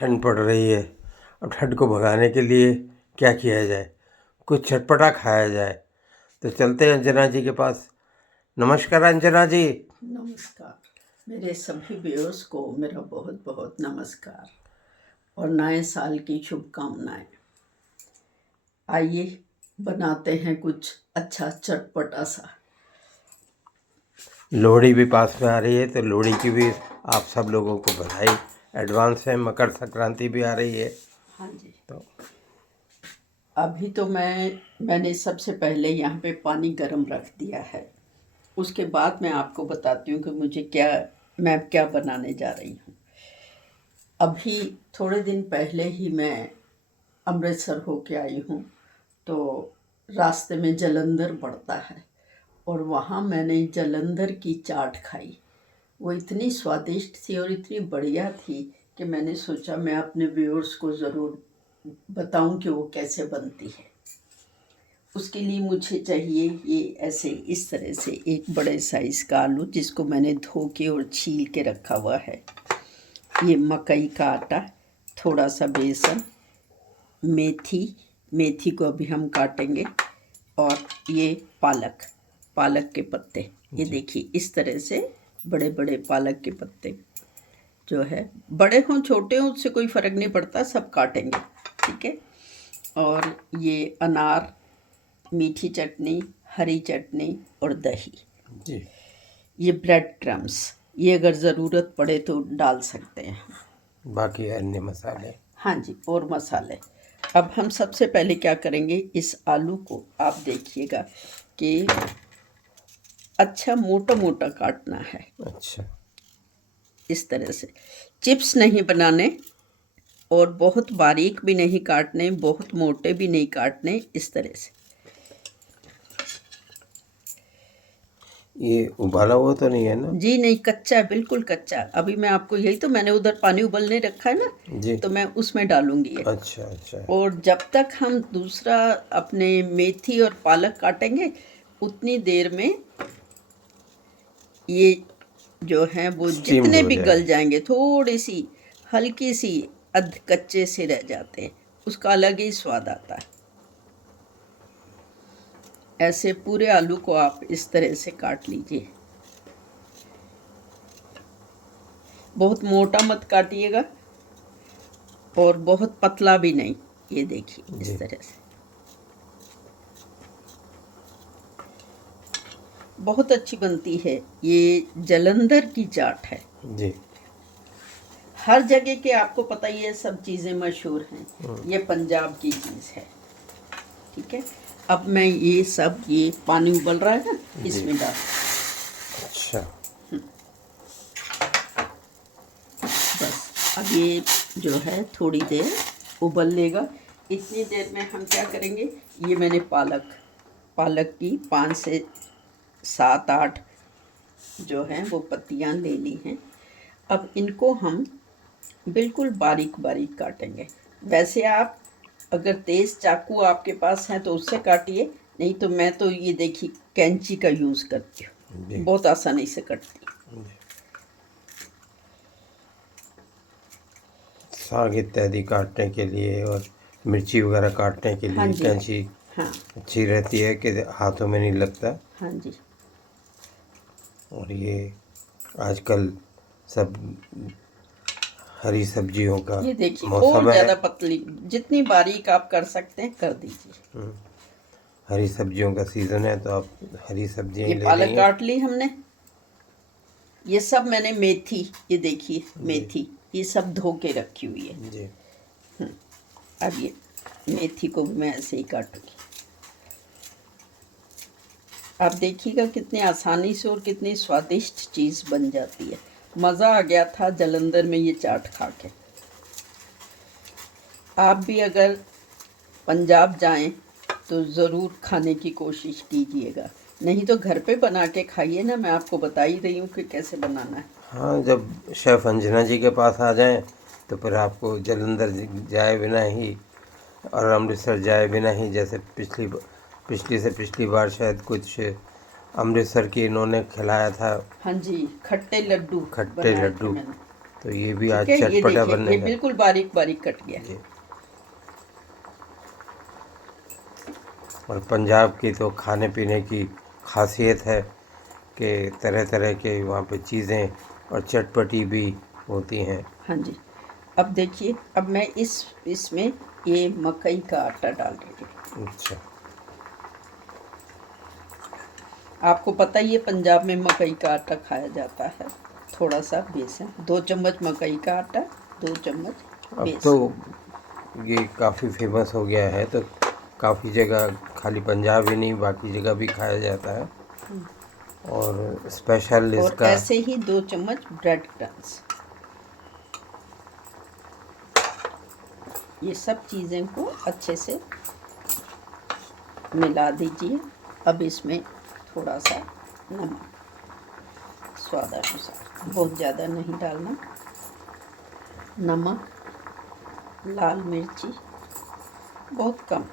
ठंड पड़ रही है। अब ठंड को भगाने के लिए क्या किया जाए? कुछ चटपटा खाया जाए। तो चलते हैं अंजना जी के पास। नमस्कार अंजना जी। नमस्कार। मेरे सभी व्यूअर्स को मेरा बहुत बहुत नमस्कार और नए साल की शुभकामनाएं। आइए बनाते हैं कुछ अच्छा चटपटा सा। लोहड़ी भी पास में आ रही है, तो लोहड़ी की भी आप सब लोगों को बधाई एडवांस है। मकर संक्रांति भी आ रही है। हाँ जी। तो अभी तो मैंने सबसे पहले यहाँ पे पानी गर्म रख दिया है। उसके बाद मैं आपको बताती हूँ कि मैं क्या बनाने जा रही हूँ। अभी थोड़े दिन पहले ही मैं अमृतसर होके आई हूँ। तो रास्ते में जालंधर पड़ता है और वहाँ मैंने जालंधर की चाट खाई। वो इतनी स्वादिष्ट थी और इतनी बढ़िया थी कि मैंने सोचा मैं अपने व्यूअर्स को ज़रूर बताऊं कि वो कैसे बनती है। उसके लिए मुझे चाहिए ये ऐसे इस तरह से एक बड़े साइज़ का आलू, जिसको मैंने धो के और छील के रखा हुआ है। ये मकई का आटा, थोड़ा सा बेसन, मेथी को अभी हम काटेंगे, और ये पालक के पत्ते। ये देखिए इस तरह से बड़े बड़े पालक के पत्ते जो है, बड़े हों छोटे हों उससे कोई फ़र्क नहीं पड़ता, सब काटेंगे, ठीक है। और ये अनार, मीठी चटनी, हरी चटनी और दही। जी, ये ब्रेड क्रम्स, ये अगर ज़रूरत पड़े तो डाल सकते हैं। बाकी अन्य मसाले। हाँ जी, और मसाले। अब हम सबसे पहले क्या करेंगे, इस आलू को आप देखिएगा कि अच्छा मोटा मोटा काटना है। अच्छा, इस तरह से चिप्स नहीं बनाने और बहुत बारीक भी नहीं काटने, बहुत मोटे भी नहीं काटने, इस तरह से। ये उबाला हुआ तो नहीं है ना? जी नहीं, कच्चा है, बिल्कुल कच्चा। अभी मैं आपको यही तो, मैंने उधर पानी उबलने रखा है ना, जी। तो मैं उसमें डालूंगी ये। अच्छा अच्छा। और जब तक हम दूसरा अपने मेथी और पालक काटेंगे, उतनी देर में ये जो है वो स्टीम्ड जितने हो भी जाए। गल जाएंगे, थोड़ी सी हल्की सी अध कच्चे से रह जाते हैं, उसका अलग ही स्वाद आता है। ऐसे पूरे आलू को आप इस तरह से काट लीजिए। बहुत मोटा मत काटिएगा और बहुत पतला भी नहीं। ये देखिए इस जी तरह से बहुत अच्छी बनती है। ये जालंधर की चाट है। जी। हर जगह के आपको पता ही है, सब चीज़ें मशहूर हैं। ये पंजाब की चीज़ है, ठीक है। अब मैं ये पानी उबल रहा है ना, जी। इसमें डाल। अच्छा, बस अब ये जो है थोड़ी देर उबल लेगा। इतनी देर में हम क्या करेंगे, ये मैंने पालक की 5 से 7-8 जो हैं वो पत्तियां ले ली हैं। अब इनको हम बिल्कुल बारीक बारीक काटेंगे। वैसे आप अगर तेज़ चाकू आपके पास है तो उससे काटिए, नहीं तो मैं तो ये देखिए कैंची का यूज़ करती हूँ, जी बहुत आसानी से कटती है। जी। साग इत्यादि काटने के लिए और मिर्ची वगैरह काटने के हाँ लिए जी, कैंची हाँ, अच्छी रहती है कि हाथों में नहीं लगता। हाँ जी। और ये आजकल सब हरी सब्जियों का ये देखिए और मौसम है। ज़्यादा पतली, जितनी बारीक आप कर सकते हैं कर दीजिए। हरी सब्जियों का सीज़न है, तो आप हरी सब्जियां ये ही ले पालक रही हैं। काट ली हमने। ये सब मैंने मेथी, ये देखिए जी मेथी, ये सब धो के रखी हुई है। जी। अब ये मेथी को भी मैं ऐसे ही काटूंगी। आप देखिएगा कितनी आसानी से और कितनी स्वादिष्ट चीज़ बन जाती है। मज़ा आ गया था जालंधर में ये चाट खा के। आप भी अगर पंजाब जाएं तो ज़रूर खाने की कोशिश कीजिएगा, नहीं तो घर पे बना के खाइए ना। मैं आपको बता ही रही हूँ कि कैसे बनाना है। हाँ, जब शेफ़ अंजना जी के पास आ जाएं तो फिर आपको जालंधर जाए बिना ही और अमृतसर जाए बिना ही, जैसे पिछली से पिछली बार शायद कुछ अमृतसर की इन्होंने खिलाया था, हाँ जी, खट्टे लड्डू खट्टे बनाए थे लड्डू। मैंने। तो तो ये भी आज ठीक है, ये चटपटा देखिए बनने ये का। बिल्कुल बारीक बारीक कट गया। जी। और पंजाब की तो खाने पीने की खासियत है कि तरह तरह के वहाँ पे चीज़ें और चटपटी भी होती हैं। हाँ जी। अब देखिए, अब मैं इसमें ये मकई का आटा डाल रही हूँ। अच्छा। आपको पता ही है पंजाब में मकई का आटा खाया जाता है। थोड़ा सा बेसन, 2 चम्मच मकई का आटा, 2 चम्मच अब तो बेसन। ये काफ़ी फेमस हो गया है, तो काफ़ी जगह, खाली पंजाब ही नहीं बाकी जगह भी खाया जाता है। और स्पेशल और इसका ऐसे ही 2 चम्मच ब्रेड क्रम्स। ये सब चीज़ें को अच्छे से मिला दीजिए। अब इसमें थोड़ा सा नमक स्वाद अनुसार, बहुत ज़्यादा नहीं डालना। नमक, लाल मिर्ची बहुत कम।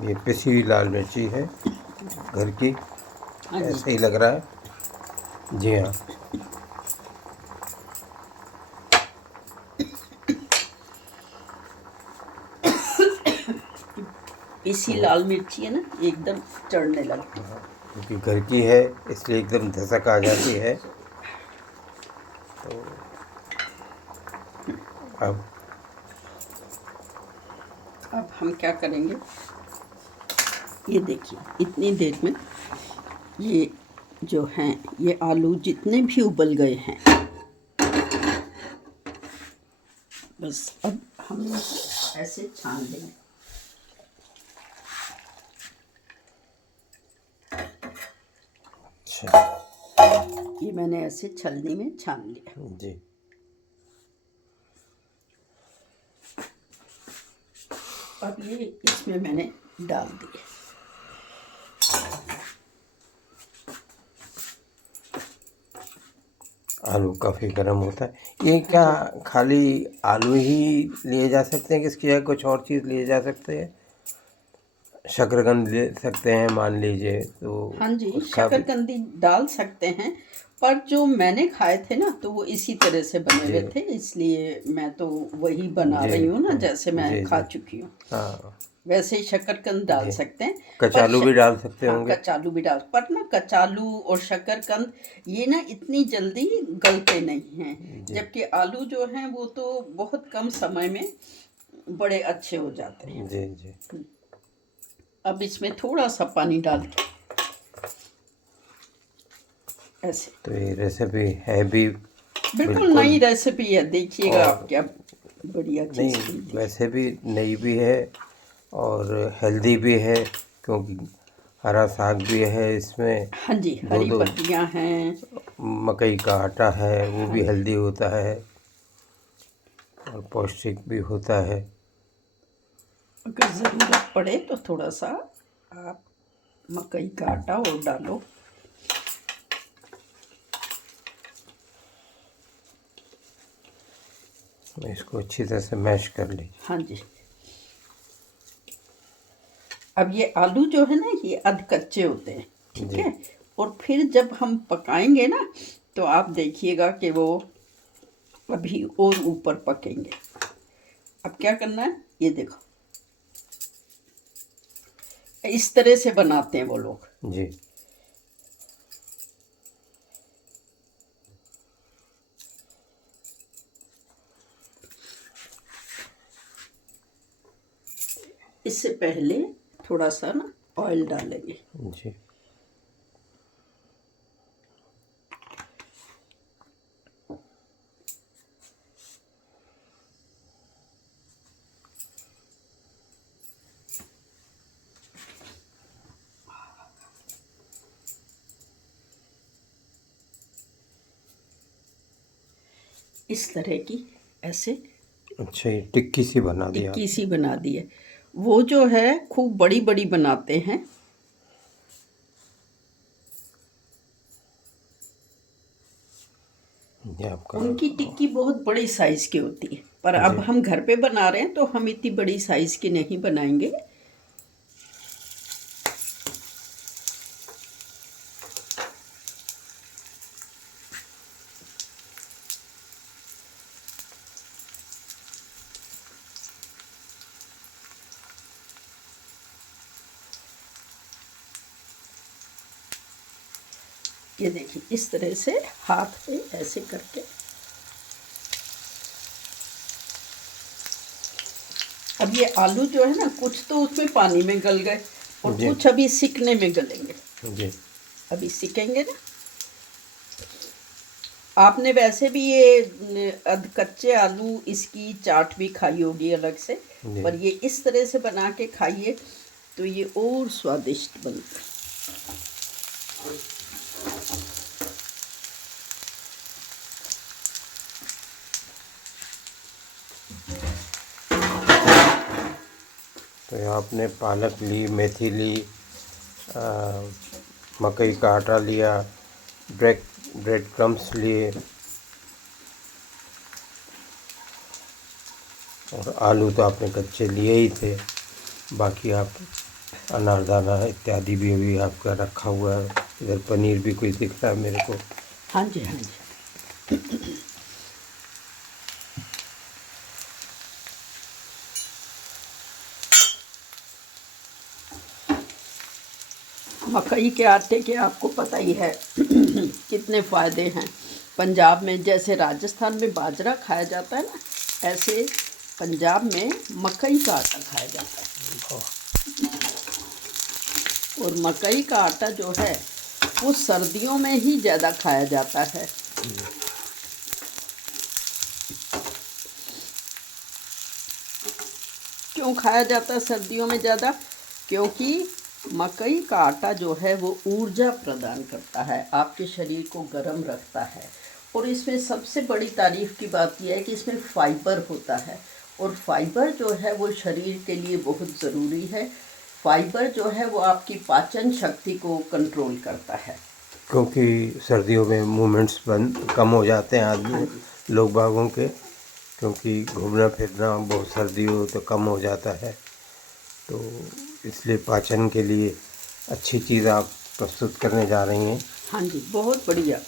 ये पिसी हुई लाल मिर्ची है घर की, हाँ जी। ऐसे ही लग रहा है। जी हाँ। पिसी लाल मिर्ची है ना, एकदम चढ़ने लगती है। क्योंकि घर की है इसलिए एकदम धसक आ जाती है। तो अब हम क्या करेंगे, ये देखिए इतनी देर में ये जो हैं, ये आलू जितने भी उबल गए हैं, बस अब हम ऐसे छान लेंगे। अच्छा। ये मैंने ऐसे छलनी में छान लिया। जी। अब ये इसमें मैंने डाल दिए। आलू काफ़ी गर्म होता है। ये क्या खाली आलू ही लिए जा सकते हैं कि इसकी जगह कुछ और चीज़ लिए जा सकते हैं? शकरकंद ले सकते हैं मान लीजिए, तो हाँ जी, उसका भी। शकरकंदी डाल सकते हैं, पर जो मैंने खाए थे ना तो वो इसी तरह से बने जी हुए थे, इसलिए मैं तो वही बना जी रही हूँ ना, हाँ, जैसे मैं जी खा जी चुकी हूँ। हाँ वैसे ही शकरकंद डाल जी। सकते हैं। पर कचालू भी डाल सकते हाँ, होंगे। कचालू भी डाल, पर ना कचालू और शकरकंद ये ना इतनी जल्दी गलते नहीं हैं, जी जबकि आलू जो हैं वो तो बहुत कम समय में बड़े अच्छे हो जाते हैं। जी जी। अब इसमें थोड़ा सा पानी डाल के ऐसे, तो ये रेसिपी है भी बिल्कुल नई बिल्कुल। रेसिपी है, देखिएगा आप और क्या बढ़िया चीज़ नहीं, बनती है। वैसे भी नई भी है और हेल्दी भी है, क्योंकि हरा साग भी है इसमें। हाँ जी, दो हरी दो पत्तियां हैं। मकई का आटा है, वो हाँ भी जी। हेल्दी होता है और पौष्टिक भी होता है। अगर ज़रूरत पड़े तो थोड़ा सा आप मकई का आटा और डालो। इसको अच्छी तरह से मैश कर लीजिए। हाँ जी। अब ये आलू जो है ना, ये अध कच्चे होते हैं, ठीक जी है। और फिर जब हम पकाएंगे ना, तो आप देखिएगा कि वो अभी और ऊपर पकेंगे। अब क्या करना है, ये देखो, इस तरह से बनाते हैं वो लोग। जी। इससे पहले थोड़ा सा ना ऑयल डालेंगे। जी। इस तरह की ऐसे अच्छा, ये टिक्की सी बना दी टिक्की आपने। सी बना दी है। वो जो है खूब बड़ी बड़ी बनाते हैं। ये आपका। उनकी टिक्की बहुत बड़ी साइज की होती है, पर अब जी। हम घर पे बना रहे हैं तो हम इतनी बड़ी साइज की नहीं बनाएंगे। ये देखिए इस तरह से हाथ पे ऐसे करके। अब ये आलू जो है ना, कुछ तो उसमें पानी में गल गए और जी। कुछ अभी सिकने में गलेंगे। जी। अभी सिकेंगे ना। आपने वैसे भी ये अध कच्चे आलू इसकी चाट भी खाई होगी अलग से, जी। पर ये इस तरह से बना के खाइए तो ये और स्वादिष्ट बनता है। तो यहाँ आपने पालक ली, मेथी ली, मकई का आटा लिया, ब्रेड ब्रेड क्रम्स लिए और आलू तो आपने कच्चे लिए ही थे। बाकी आप अनारदाना इत्यादि भी आपका रखा हुआ है। इधर पनीर भी कुछ दिख रहा है मेरे को। हाँ जी, हाँ जी। मकई के आटे के आपको पता ही है कितने फ़ायदे हैं। पंजाब में जैसे राजस्थान में बाजरा खाया जाता है ना, ऐसे पंजाब में मकई का आटा खाया जाता है। और मकई का आटा जो है वो सर्दियों में ही ज़्यादा खाया जाता है। क्यों खाया जाता है सर्दियों में ज़्यादा? क्योंकि मकई का आटा जो है वो ऊर्जा प्रदान करता है, आपके शरीर को गर्म रखता है। और इसमें सबसे बड़ी तारीफ़ की बात यह है कि इसमें फाइबर होता है, और फाइबर जो है वो शरीर के लिए बहुत ज़रूरी है। फाइबर जो है वो आपकी पाचन शक्ति को कंट्रोल करता है। क्योंकि सर्दियों में मूवमेंट्स बंद कम हो जाते हैं हाँ आदमी जी। लोग बागों के, क्योंकि घूमना फिरना बहुत सर्दी हो तो कम हो जाता है। तो इसलिए पाचन के लिए अच्छी चीज़ आप प्रस्तुत करने जा रही हैं। हाँ जी, बहुत बढ़िया।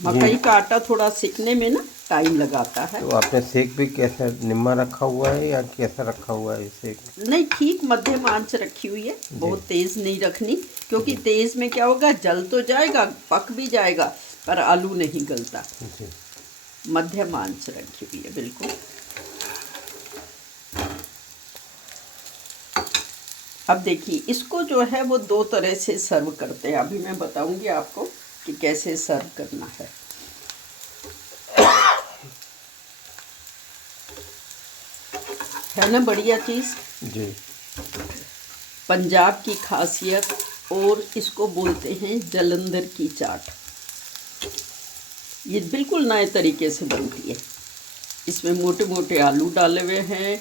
मकई जी। का आटा थोड़ा सिकने में ना टाइम लगाता है। तो आपने सेक भी कैसा निम्मा रखा हुआ है या कैसा रखा हुआ है सेक? नहीं, ठीक मध्यम आंच रखी हुई है, जी। बहुत तेज़ नहीं रखनी, क्योंकि जी। तेज़ में क्या होगा, जल तो जाएगा, पक भी जाएगा, पर आलू नहीं गलता। जी। मध्यम आंच रखी हुई है बिल्कुल। अब देखिए इसको जो है वो दो तरह से सर्व करते हैं। अभी मैं बताऊंगी आपको कि कैसे सर्व करना है। है ना बढ़िया चीज़? जी। पंजाब की खासियत, और इसको बोलते हैं जलंधर की चाट। ये बिल्कुल नए तरीके से बनती है। इसमें मोटे मोटे आलू डाले हुए हैं,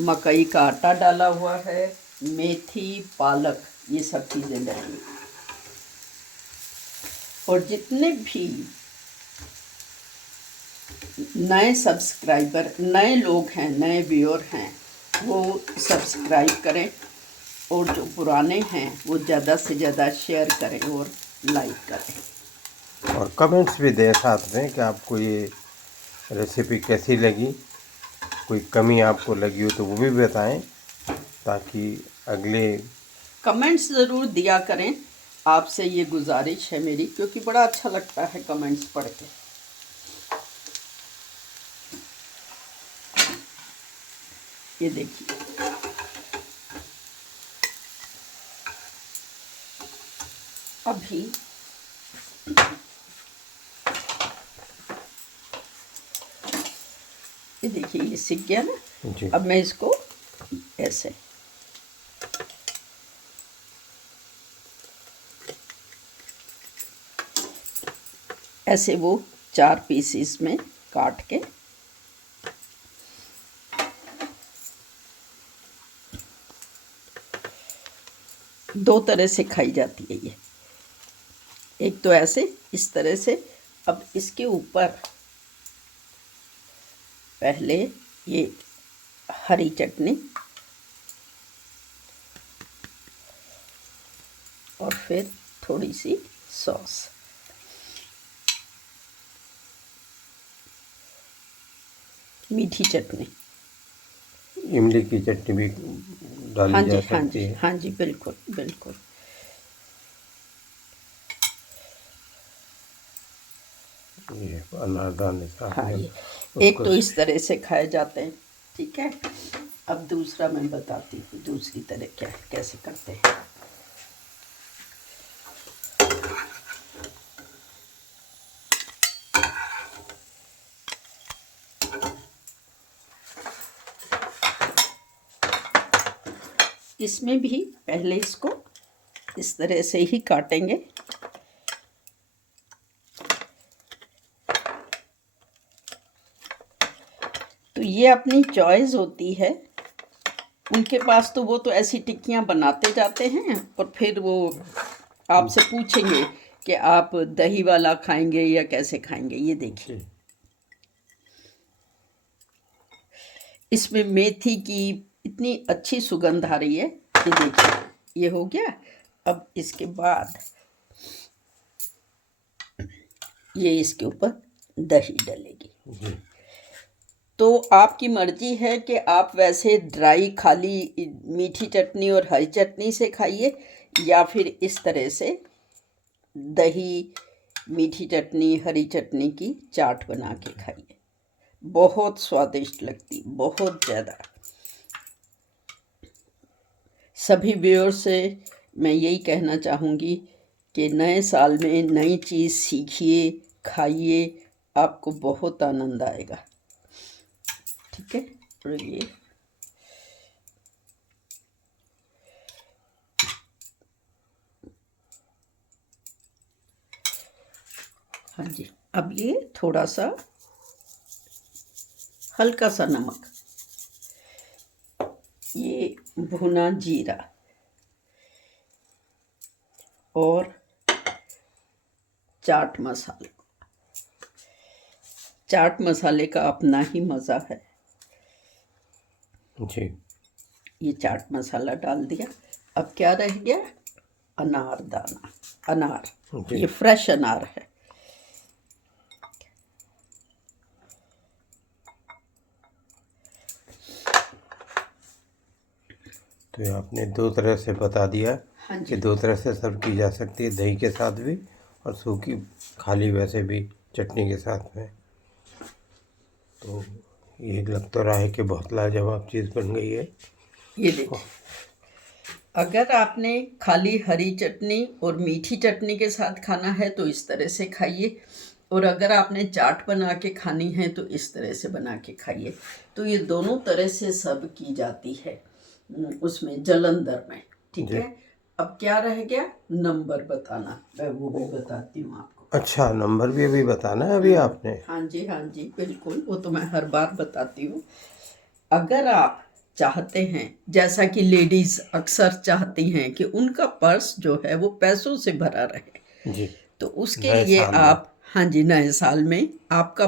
मकई का आटा डाला हुआ है, मेथी, पालक, ये सब चीज़ें डली। और जितने भी नए सब्सक्राइबर, नए लोग हैं, नए व्यूअर हैं, वो सब्सक्राइब करें, और जो पुराने हैं वो ज़्यादा से ज़्यादा शेयर करें और लाइक करें। और कमेंट्स भी दें साथ में कि आपको ये रेसिपी कैसी लगी। कोई कमी आपको लगी हो तो वो भी बताएं, ताकि अगले कमेंट्स ज़रूर दिया करें, आपसे ये गुजारिश है मेरी, क्योंकि बड़ा अच्छा लगता है कमेंट्स पढ़ के। ये देखिए अभी ये देखिए ये सीख गया ना। जी। अब मैं इसको ऐसे ऐसे वो 4 पीसेस में काट के दो तरह से खाई जाती है ये। एक तो ऐसे इस तरह से। अब इसके ऊपर पहले ये हरी चटनी, और फिर थोड़ी सी सॉस। मीठी चटनी। इमली की चटनी भी डाली हाँ जा जी, हाँ सकती जी, है। हाँ जी, बिल्कुल बिल्कुल। ये अनारदाने साथ हाँ, में ये एक उसको तो इस तरह से खाए जाते हैं, ठीक है। अब दूसरा मैं बताती हूँ दूसरी तरह क्या है, कैसे करते हैं। इसमें भी पहले इसको इस तरह से ही काटेंगे। तो ये अपनी चॉइस होती है, उनके पास तो वो तो ऐसी टिक्कियाँ बनाते जाते हैं और फिर वो आपसे पूछेंगे कि आप दही वाला खाएंगे या कैसे खाएंगे। ये देखिए, जी। इसमें मेथी की इतनी अच्छी सुगंध आ रही है। ये देखिए, ये हो गया। अब इसके बाद ये इसके ऊपर दही डलेगी। जी। तो आपकी मर्जी है कि आप वैसे ड्राई खाली मीठी चटनी और हरी चटनी से खाइए, या फिर इस तरह से दही, मीठी चटनी, हरी चटनी की चाट बना के खाइए। बहुत स्वादिष्ट लगती, बहुत ज़्यादा। सभी व्यूअर्स से मैं यही कहना चाहूँगी कि नए साल में नई चीज़ सीखिए, खाइए, आपको बहुत आनंद आएगा, ठीक है। और ये हाँ जी, अब ये थोड़ा सा हल्का सा नमक, ये भुना जीरा और चाट मसाला। चाट मसाले का अपना ही मज़ा है। जी। ये चाट मसाला डाल दिया। अब क्या रह गया? अनार दाना, अनार। जी। ये फ्रेश अनार है। तो ये आपने दो तरह से बता दिया हाँ कि जी, दो तरह से सर्व की जा सकती है, दही के साथ भी और सूखी खाली वैसे भी चटनी के साथ में। तो ये लग तो रहा है कि बहुत लाजवाब चीज़ बन गई है। ये देखिए, अगर आपने खाली हरी चटनी और मीठी चटनी के साथ खाना है तो इस तरह से खाइए, और अगर आपने चाट बना के खानी है तो इस तरह से बना के खाइए। तो ये दोनों तरह से सर्व की जाती है उसमें जलंधर में, ठीक जी। है। अब क्या रह गया? नंबर बताना, मैं वो भी बताती हूँ आपको। अच्छा, नंबर भी अभी बताना है अभी आपने? हाँ जी, हाँ जी, बिल्कुल, वो तो मैं हर बार बताती हूँ। अगर आप चाहते हैं, जैसा कि लेडीज़ अक्सर चाहती हैं कि उनका पर्स जो है वो पैसों से भरा रहे, जी। तो उसके नए लिए साल में। आप, हाँ जी, नए साल में आपका